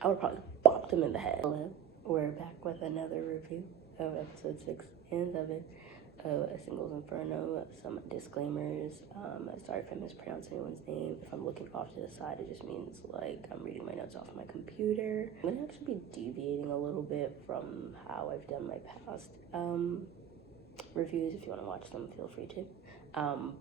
I would probably bopped him in the head. Hello, we're back with another review of episode 6 and 7 of A Singles Inferno. Some disclaimers. Sorry if I mispronounce anyone's name. If I'm looking off to the side, it just means like I'm reading my notes off my computer. I'm gonna actually be deviating a little bit from how I've done my past reviews. If you want to watch them, feel free to.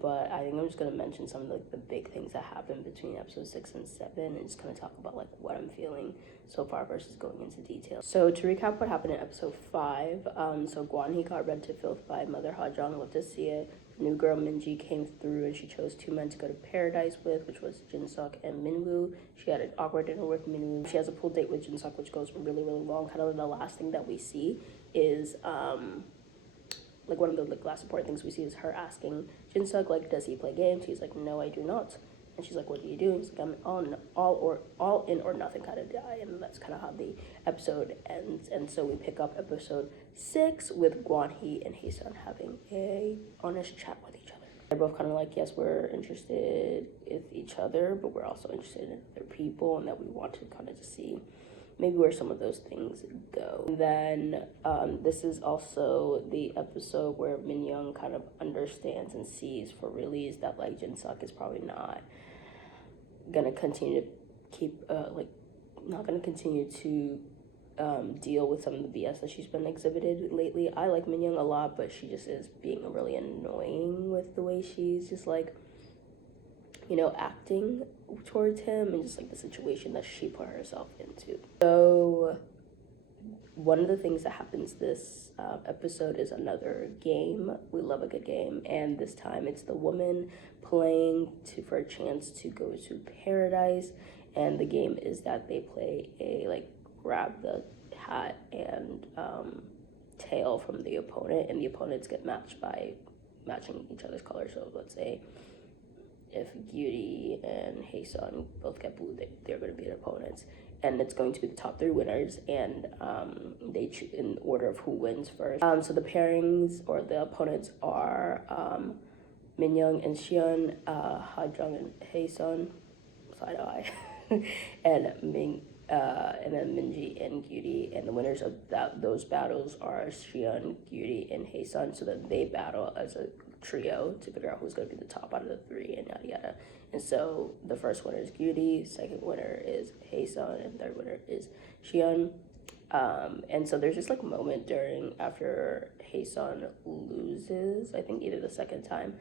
But I think I'm just gonna mention some of the big things that happened between episode 6 and 7 and just kind of talk about like what I'm feeling so far versus going into detail. So to recap what happened in episode 5, so Gwan-hee got read to filth by Mother Ha-jung, loved to see it. New girl Min-ji came through and she chose 2 men to go to paradise with, which was Jin-seok and Min-woo. She had an awkward dinner with Min-woo. She has a pool date with Jin-seok, which goes really, really long. Kind of the last thing that we see is like one of the like last important things we see is her asking Jin-seok like, does he play games? He's like, no, I do not. And she's like, what do you do? He's like, I'm all in or nothing kind of guy. And that's kind of how the episode ends. And so we pick up episode 6 with Gwan-hee and Si-eun having a honest chat with each other. They're both kind of like, yes, we're interested in each other, but we're also interested in other people, and that we want to kind of just see maybe where some of those things go. And then this is also the episode where Min-young kind of understands and sees for release that like Jin-seok is probably not gonna continue to keep not gonna continue to deal with some of the BS that she's been exhibited lately. I like Min-young a lot, but she just is being really annoying with the way she's just like, you know, acting towards him and just like the situation that she put herself into. So one of the things that happens this episode is another game. We love a good game, and this time it's the woman playing for a chance to go to paradise. And the game is that they play a like grab the hat and tail from the opponent, and the opponents get matched by matching each other's colors. So let's say if Gyuri and Si-eun both get blue, they're going to be their opponents. And it's going to be the top 3 winners, and they choose in order of who wins first. So the pairings or the opponents are Min-young and Si-eun, Ha-jung and Si-eun, side eye, and then Min-ji and Gyuri. And the winners of those battles are Si-eun, Gyuri, and Si-eun. So then they battle as a trio to figure out who's going to be the top out of the 3 and yada yada. And so the first winner is Gyuri, second winner is Si-eun, and third winner is Si-eun. And so there's this like moment after Si-eun loses, I think either the second time,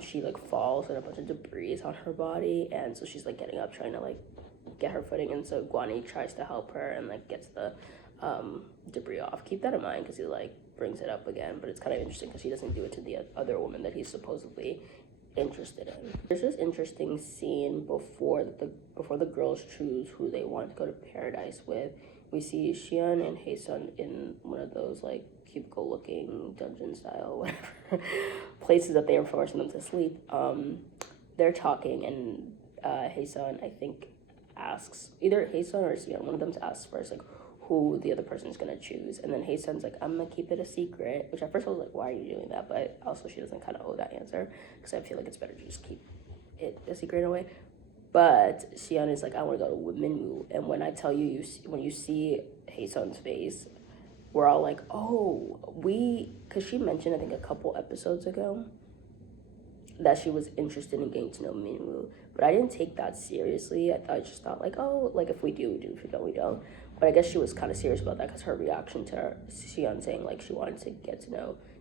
she like falls and a bunch of debris is on her body, and so she's like getting up trying to like get her footing, and so Gwan-hee tries to help her and like gets the debris off. Keep that in mind because he like brings it up again, but it's kind of interesting because he doesn't do it to the other woman that he's supposedly interested in. There's this interesting scene before the girls choose who they want to go to paradise with. We see Si-eun and Si-eun in one of those like cubicle looking dungeon style whatever places that they are forcing them to sleep. They're talking, and Si-eun I think asks either Si-eun or Si-eun, one of them asks first like who the other person is gonna choose, and then Si-eun's like, I'm gonna keep it a secret, which at first I was like, why are you doing that? But also she doesn't kind of owe that answer because I feel like it's better to just keep it a secret in a way. But Si-eun is like, I want to go to Min-woo, and when I tell you, when you see Si-eun's face, we're all like, oh, because she mentioned I think a couple episodes ago that she was interested in getting to know Min-woo, but I didn't take that seriously. I just thought like, oh, like if we do, we do, if we don't, we don't. But I guess she was kind of serious about that because her reaction to Si-eun saying like she wanted to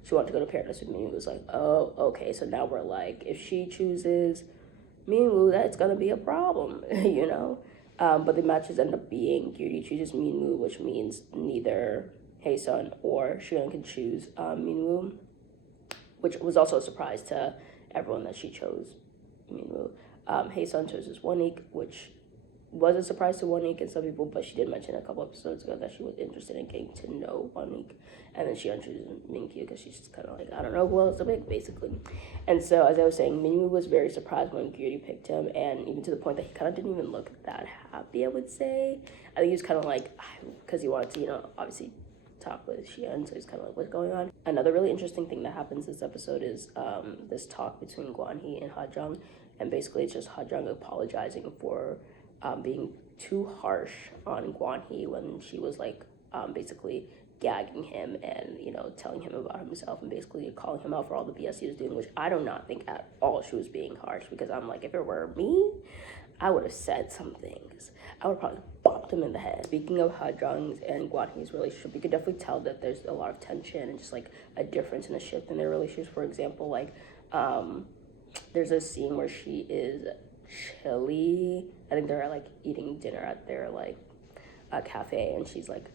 go to paradise with Min-woo was like, oh, okay, so now we're like, if she chooses Min-woo, that's gonna be a problem, you know? But the matches end up being Gyuri chooses Min-woo, which means neither Si-eun or Si-eun can choose Min-woo, which was also a surprise to everyone that she chose Min-woo. Si-eun chooses Gwan-hee, which was a surprise to Gwan-hee and some people, but she did mention a couple episodes ago that she was interested in getting to know Gwan-hee. And then she chooses Min-kyu because she's just kind of like, I don't know who else to pick, basically. And so, as I was saying, Min-woo was very surprised when Gyuri picked him, and even to the point that he kind of didn't even look that happy, I would say. I think he was kind of like, because he wanted to, you know, obviously talk with Si-eun, so he's kind of like, what's going on? Another really interesting thing that happens this episode is this talk between Gwan-hee and Ha-jung, and basically it's just Ha-jung apologizing for being too harsh on Gwan-hee when she was like basically gagging him and, you know, telling him about himself and basically calling him out for all the BS he was doing, which I do not think at all she was being harsh, because I'm like, if it were me, I would have said some things. I would probably bopped him in the head. Speaking of Ha-jung's and Gwan-hee's relationship, you could definitely tell that there's a lot of tension and just like a difference and a shift in their relationship. For example, like there's a scene where she is chilly. I think they're like eating dinner at their like cafe, and she's like,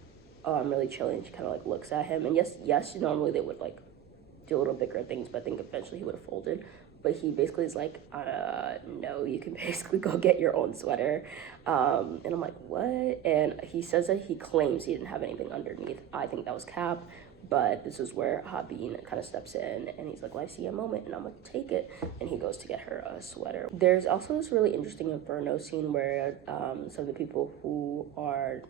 oh, I'm really chilly, and she kind of like looks at him, and yes, normally they would like do a little bigger things, but I think eventually he would have folded. But he basically is like, no, you can basically go get your own sweater. And I'm like, what? And he says that he claims he didn't have anything underneath. I think that was cap, but this is where Ha-bin kind of steps in, and he's like, well, I see a moment, and I'm like, take it. And he goes to get her a sweater. There's also this really interesting Inferno scene where some of the people who are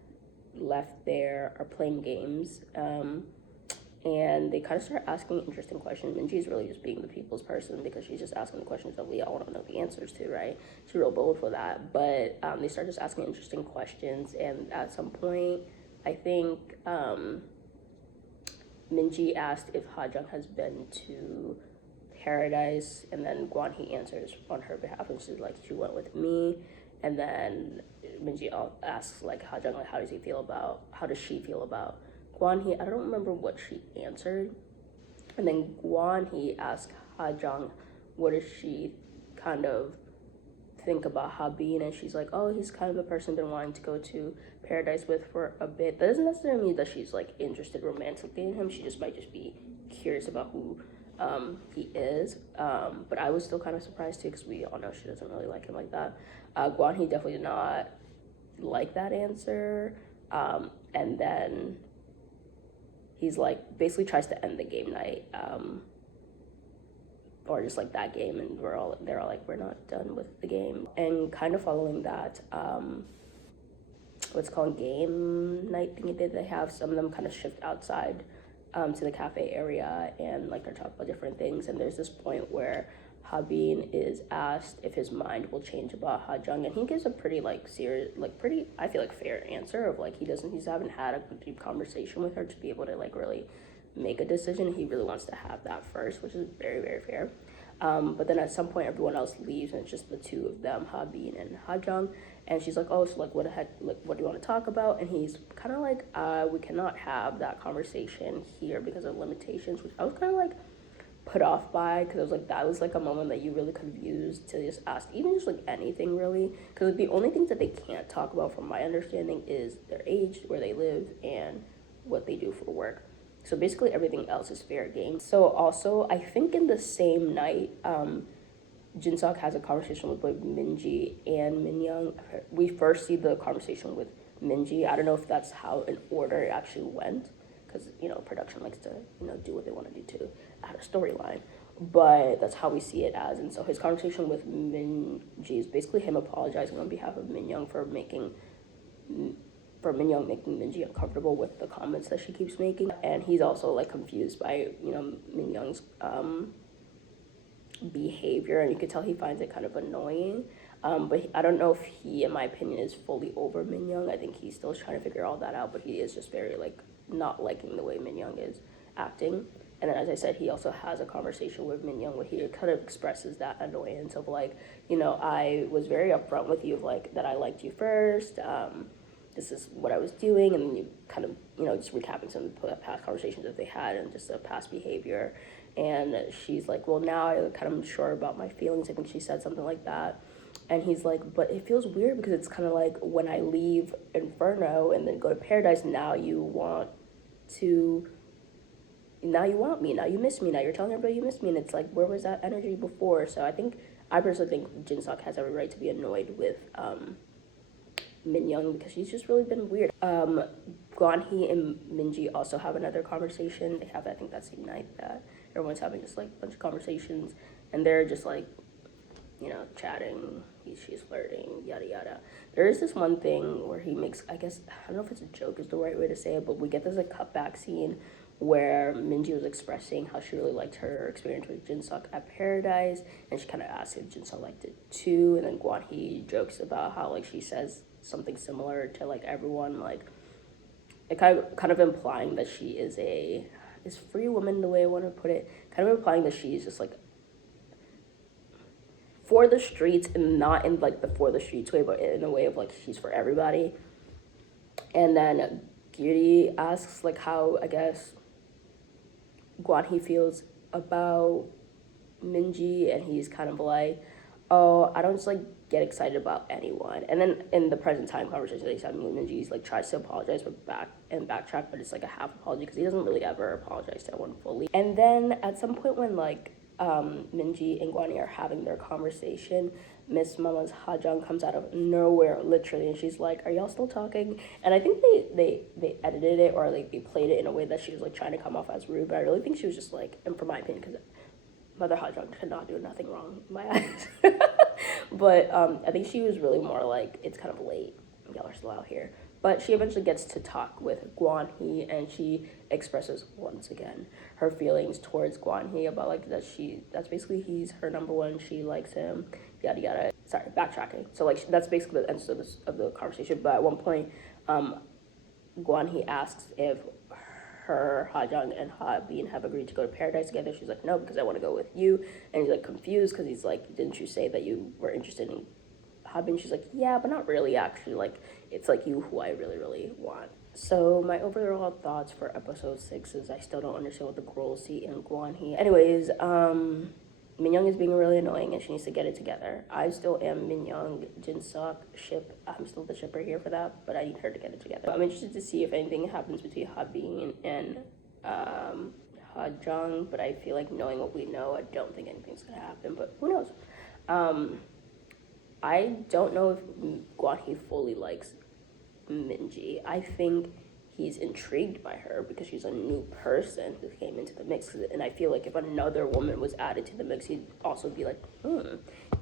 left there are playing games, and they kind of start asking interesting questions. Min-ji's really just being the people's person, because she's just asking the questions that we all want to know the answers to, right? She's real bold for that. But they start just asking interesting questions, and at some point, I think Min-ji asked if Ha-jung has been to Paradise, and then Gwan-hee answers on her behalf, and she's like, she went with me. And then Min-ji asks like Ha-jung, like, how does she feel about Gwan-hee? I don't remember what she answered. And then Gwan-hee asked Ha-jung, what does she kind of think about Ha-bin? And she's like, oh, he's kind of the person been wanting to go to Paradise with for a bit. That doesn't necessarily mean that she's like interested romantically in him. She just might just be curious about who he is. But I was still kind of surprised too, because we all know she doesn't really like him like that. Gwan-hee definitely did not like that answer. And then he's like, basically tries to end the game night, or just like that game, and they're all like, we're not done with the game. And kind of following that, what's called game night thingy that they have, some of them kind of shift outside to the cafe area, and like they're talking about different things. And there's this point where Ha-bin is asked if his mind will change about Ha-jung, and he gives a pretty like serious, like pretty, I feel like, fair answer of like he's haven't had a deep conversation with her to be able to like really make a decision. He really wants to have that first, which is very, very fair. But then at some point everyone else leaves, and it's just the two of them, Ha-bin and Ha-jung. And she's like, oh, so like what do you want to talk about? And he's kind of like, we cannot have that conversation here because of limitations, which I was kind of like put off by, because I was like, that was like a moment that you really could have used to just ask even just like anything really, because like, the only things that they can't talk about from my understanding is their age, where they live, and what they do for work. So basically everything else is fair game. So also I think in the same night, Jin-seok has a conversation with both Min-ji and Min-young. We first see the conversation with Min-ji. I don't know if that's how in order it actually went, because, you know, production likes to, you know, do what they want to do to add a storyline. But that's how we see it as. And so his conversation with Min-ji is basically him apologizing on behalf of Min-young for Min-young making Min-ji uncomfortable with the comments that she keeps making. And he's also like confused by, you know, Min-young's behavior, and you could tell he finds it kind of annoying. But I don't know if he, in my opinion, is fully over Min-young. I think he's still trying to figure all that out, but he is just very like not liking the way Min-young is acting. And then, as I said, he also has a conversation with Min-young where he kind of expresses that annoyance of like, you know, I was very upfront with you of like that I liked you first. This is what I was doing, and then you kind of, you know, just recapping some of the past conversations that they had and just the past behavior. And she's like, well, now I'm kind of sure about my feelings. I think she said something like that. And he's like, but it feels weird because it's kind of like when I leave Inferno and then go to Paradise, now you want me, now you miss me, now you're telling everybody you miss me. And it's like, where was that energy before? So I personally think Jin-seok has every right to be annoyed with Min-young, because she's just really been weird. Gwan-hee and Min-ji also have another conversation. They have, I think, that same night that everyone's having just like a bunch of conversations, and they're just like, you know, chatting, she's flirting, yada yada. There is this one thing where he makes, I guess, I don't know if it's a joke is the right way to say it, but we get this like cutback scene where Minji was expressing how she really liked her experience with Jin-seok at Paradise, and she kind of asked if Jin-seok liked it too, and then Gwan-hee jokes about how like she says something similar to like everyone, like it kind of implying that she is free woman the way I want to put it, kind of implying that she's just like for the streets, and not in like the for the streets way, but in a way of like she's for everybody. And then Gyuri asks like how I guess Gwan-hee feels about Minji, and he's kind of like, oh, I don't just like get excited about anyone. And then in the present time conversation that he's having with Minji, he's like tries to apologize but backtrack, but it's like a half apology because he doesn't really ever apologize to anyone fully. And then at some point when like Minji and Gwan-hee are having their conversation, Miss Mama's Hajang comes out of nowhere, literally, and she's like, are y'all still talking? And I think they edited it, or like they played it in a way that she was like trying to come off as rude, but I really think she was just like, and for my opinion, because Mother Hajang could not do nothing wrong in my eyes. But I think she was really more like, it's kind of late, y'all are still out here. But she eventually gets to talk with Gwan-hee, and she expresses once again her feelings towards Gwan-hee about like that's basically he's her number one, she likes him, yada yada. Sorry, backtracking. So like that's basically the end of the conversation. But at one point, Gwan-hee asks if her, Hajang, and Ha-bin have agreed to go to Paradise together. She's like, no, because I want to go with you. And he's like confused because he's like, didn't you say that you were interested in Ha-bin? She's like, yeah, but not really, actually. Like, it's like you who I really, really want. So my overall thoughts for episode 6 is I still don't understand what the girls see in Gwan-hee. Anyways, Min-young is being really annoying and she needs to get it together. I still am Min-young, Jin-seok ship. I'm still the shipper here for that, but I need her to get it together. I'm interested to see if anything happens between Ha-bin and Ha-jung, but I feel like knowing what we know, I don't think anything's gonna happen, but who knows? I don't know if Gwan-hee fully likes Minji. I think he's intrigued by her because she's a new person who came into the mix, and I feel like if another woman was added to the mix, he'd also be like,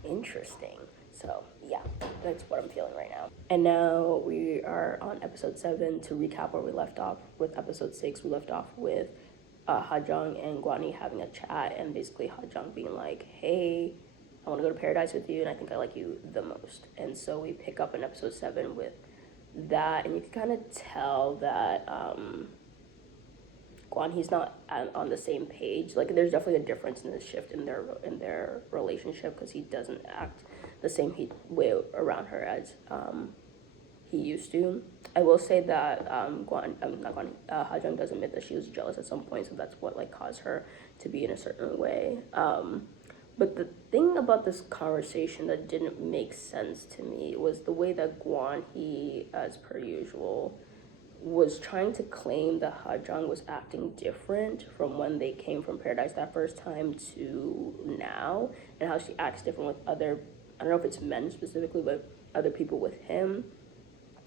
interesting. So yeah, that's what I'm feeling right now. And now we are on episode 7. To recap where we left off with episode 6, we left off with Hajang and Gwan-hee having a chat, and basically Hajang being like, hey, I want to go to Paradise with you, and I think I like you the most. And so we pick up in episode 7 with that, and you can kind of tell that Gwan-hee's not on the same page. Like, there's definitely a difference in the shift in their relationship, because he doesn't act the same way around her as he used to. I will say that Hajang does admit that she was jealous at some point, so that's what like caused her to be in a certain way. But the thing about this conversation that didn't make sense to me was the way that Gwan-hee, as per usual, was trying to claim that Hajang was acting different from when they came from Paradise that first time to now, and how she acts different with other, I don't know if it's men specifically, but other people with him.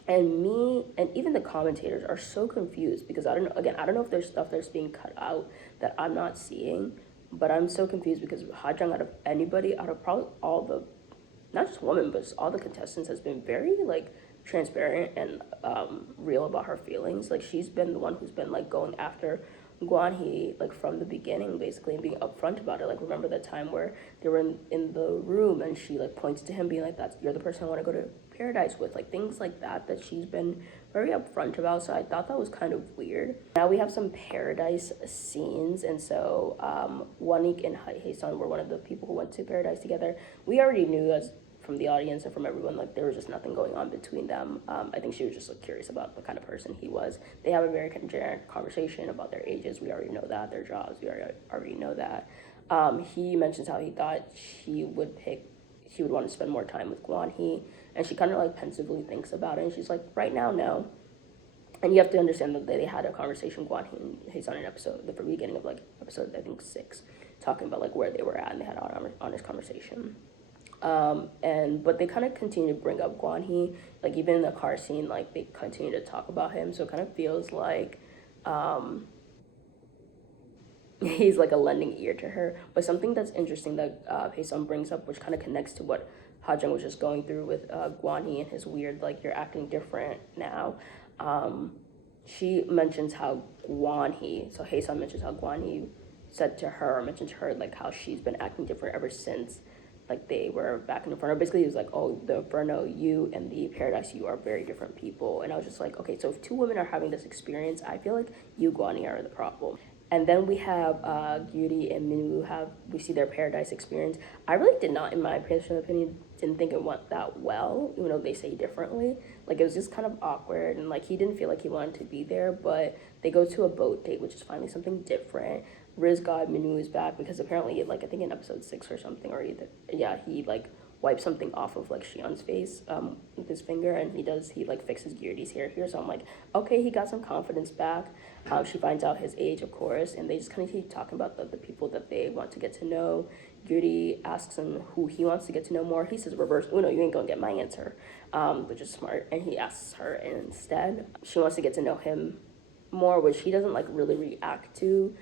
And me and even the commentators are so confused because I don't know if there's stuff that's being cut out that I'm not seeing. But I'm so confused because Hajang, out of probably all the, not just women, but just all the contestants, has been very, like, transparent and real about her feelings. Like, she's been the one who's been, like, going after Gwan-hee, like, from the beginning, basically, and being upfront about it. Like, remember the time where they were in the room and she, like, points to him being like, you're the person I want to go to Paradise with. Like, things like that she's been very upfront about, so I thought that was kind of weird. Now we have some Paradise scenes, and so Gwan-hee and Hae-sun were one of the people who went to Paradise together. We already knew, as from the audience and from everyone, like there was just nothing going on between them. I think she was just like curious about the kind of person he was. They have a very kind of generic conversation about their ages. We already know that. Their jobs. We already know that. He mentions how he thought he would want to spend more time with Gwan-hee, and she kind of like pensively thinks about it, and she's like, right now, no. And you have to understand that they had a conversation, Gwan-hee and Hae-sun, in the beginning of like episode, I think 6, talking about like where they were at, and they had an honest conversation. But they kind of continue to bring up Gwan-hee, like even in the car scene, like they continue to talk about him, so it kind of feels like he's like a lending ear to her. But something that's interesting that Hae-sun brings up, which kind of connects to what Hajang was just going through with Gwan-hee and his weird, like, you're acting different now. she mentions how Gwan-hee, so Hae-sun mentions how Gwan-hee mentioned to her, like, how she's been acting different ever since, like, they were back in Inferno. Basically, it was like, oh, the Inferno, you, and the Paradise, you are very different people. And I was just like, okay, so if two women are having this experience, I feel like you, Gwan-hee, are the problem. And then we have Gyuri and Min-woo we see their Paradise experience. I really did not, in my personal opinion, didn't think it went that well, even though they say differently. Like, it was just kind of awkward, and like he didn't feel like he wanted to be there, but they go to a boat date, which is finally something different. Riz God Min-woo is back because apparently, like, I think in episode 6 or something, or either, yeah, he like wipes something off of like Si-eun's face with his finger, and he like fixes Gyuri's hair here. So I'm like, okay, he got some confidence back. She finds out his age, of course, and they just kind of keep talking about the people that they want to get to know. Gyuri asks him who he wants to get to know more. He says, reverse Uno, you ain't gonna get my answer, which is smart. And he asks her instead. She wants to get to know him more, which he doesn't like really react to,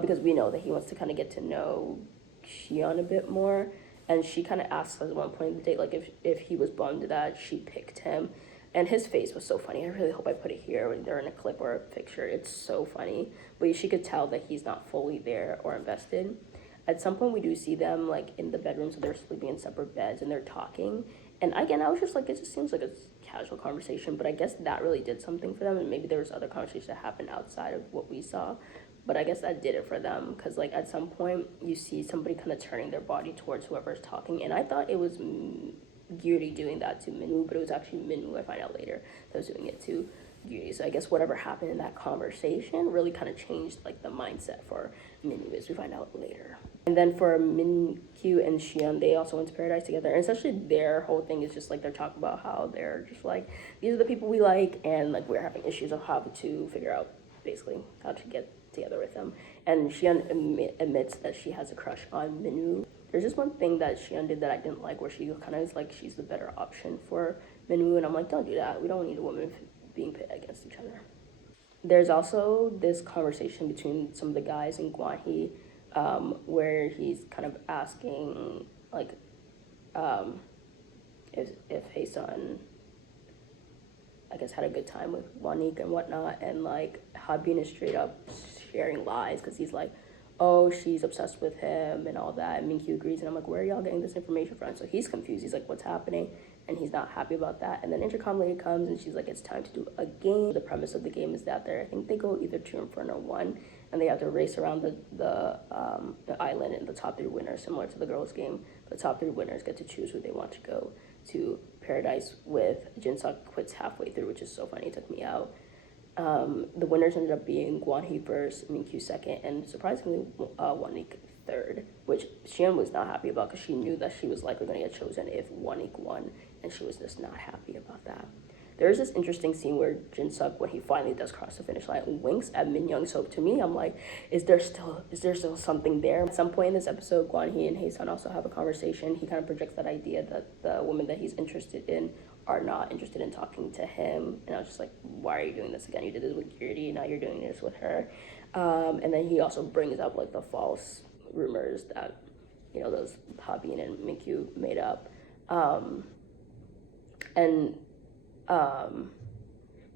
because we know that he wants to kind of get to know Si-eun a bit more. And she kind of asks at one point in the date, like, if he was bummed that she picked him. And his face was so funny. I really hope I put it here, either in a clip or a picture. It's so funny. But she could tell that he's not fully there or invested. At some point, we do see them, like, in the bedroom, so they're sleeping in separate beds, and they're talking. And again, I was just like, it just seems like a casual conversation. But I guess that really did something for them. And maybe there was other conversations that happened outside of what we saw. But I guess that did it for them, because like at some point you see somebody kind of turning their body towards whoever's talking, and I thought it was Gyuri doing that to Min-woo, but it was actually Min-woo, I find out later, that was doing it to Gyuri. So I guess whatever happened in that conversation really kind of changed like the mindset for Min-woo, as we find out later. And then for Min-kyu and Si-eun, they also went to Paradise together, and essentially their whole thing is just like they're talking about how they're just like, these are the people we like, and like we're having issues of how to figure out basically how to get together with them. And Si-eun admits that she has a crush on Min-woo. There's just one thing that Si-eun did that I didn't like, where she kind of is like she's the better option for Min-woo, and I'm like, don't do that. We don't need a woman being pit against each other. There's also this conversation between some of the guys in Gwan-hee, where he's kind of asking like if Hae-sun, I guess, had a good time with Wanik and whatnot, and like Habin is straight up sharing lies because he's like, oh, she's obsessed with him and all that, and Min-kyu agrees, and I'm like, where are y'all getting this information from? So he's confused, he's like, what's happening? And he's not happy about that. And then Intercom lady comes and she's like, it's time to do a game. The premise of the game is that I think they go either to Inferno 1, and they have to race around the island, and the top 3 winners, similar to the girls' game, the top 3 winners get to choose who they want to go to Paradise with. Jin-seok quits halfway through, which is so funny, it took me out. The winners ended up being Gwan-hee first, Min-kyu second, and surprisingly Wanik third, which Si-eun was not happy about because she knew that she was likely going to get chosen if Wanik won, and she was just not happy about that. There's this interesting scene where Jin-seok, when he finally does cross the finish line, winks at Min-young. So to me, I'm like, is there still something there? At some point in this episode, Gwan-hee and Hae-sun also have a conversation. He kind of projects that idea that the women that he's interested in are not interested in talking to him. And I was just like, why are you doing this again? You did this with Gyuri, now you're doing this with her. And then he also brings up like the false rumors that, you know, those Habin and Min-kyu made up.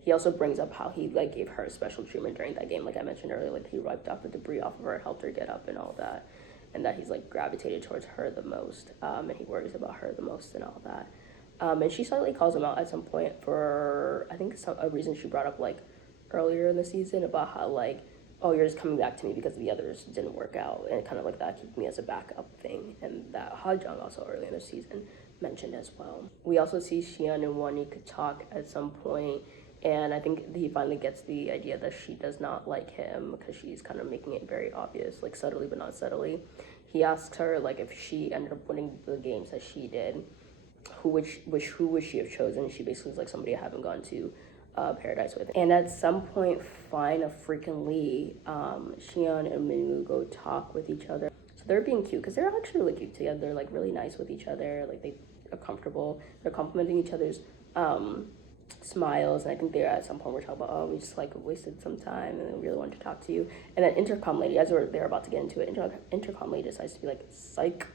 He also brings up how he like gave her special treatment during that game, like I mentioned earlier, like he wiped off the debris off of her, helped her get up and all that, and that he's like gravitated towards her the most, and he worries about her the most and all that. And she slightly calls him out at some point for, I think, a reason she brought up like earlier in the season about how like, oh, you're just coming back to me because the others didn't work out, and kind of like that, keep me as a backup thing, and that Ha-jung also early in the season mentioned as well. We also see Si-eun and Wanik talk at some point, and I think he finally gets the idea that she does not like him because she's kind of making it very obvious, like subtly but not subtly. He asks her like if she ended up winning the games that she did, who would she have chosen? She basically was like, somebody I haven't gone to Paradise with. And at some point, fine of freaking Lee, Si-eun and Min-woo go talk with each other. So they're being cute because they're actually really cute together. They're like really nice with each other. Like they are comfortable. They're complimenting each other's smiles. And I think they're at some point we're talking about, oh, we just like wasted some time and we really wanted to talk to you. And then Intercom lady, as they're about to get into it, Intercom lady decides to be like, psych,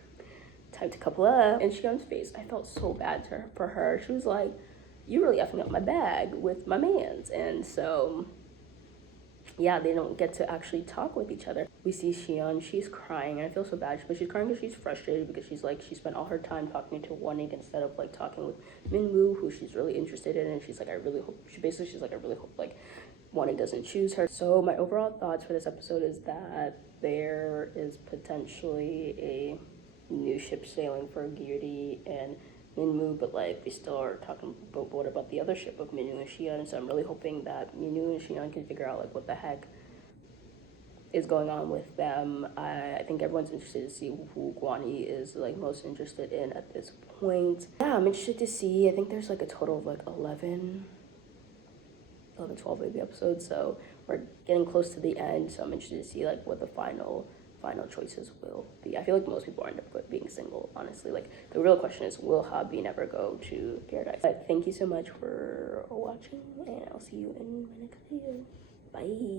time to couple up. And Si-eun's face, I felt so bad for her. She was like, you really effing up my bag with my mans. And so yeah, they don't get to actually talk with each other. We see Si-eun, she's crying, and I feel so bad, but she's crying because she's frustrated because she's like, she spent all her time talking to Gwan-hee instead of like talking with Min-woo, who she's really interested in, and she's like, I really hope, she's like, I really hope like Gwan-hee doesn't choose her. So my overall thoughts for this episode is that there is potentially a new ship sailing for Giri and Min-woo, but like we still are talking about what about the other ship of Min-woo and Si-eun. So I'm really hoping that Min-woo and Si-eun can figure out like what the heck is going on with them. I think everyone's interested to see who Gwan-hee is like most interested in at this point. Yeah, I'm interested to see. I think there's like a total of like 11, 12 maybe episodes, so we're getting close to the end, so I'm interested to see like what the final choices will be. I feel like most people end up being single, honestly. Like the real question is, will Ha-bin ever go to paradise? But thank you so much for watching, and I'll see you in my next video. Bye.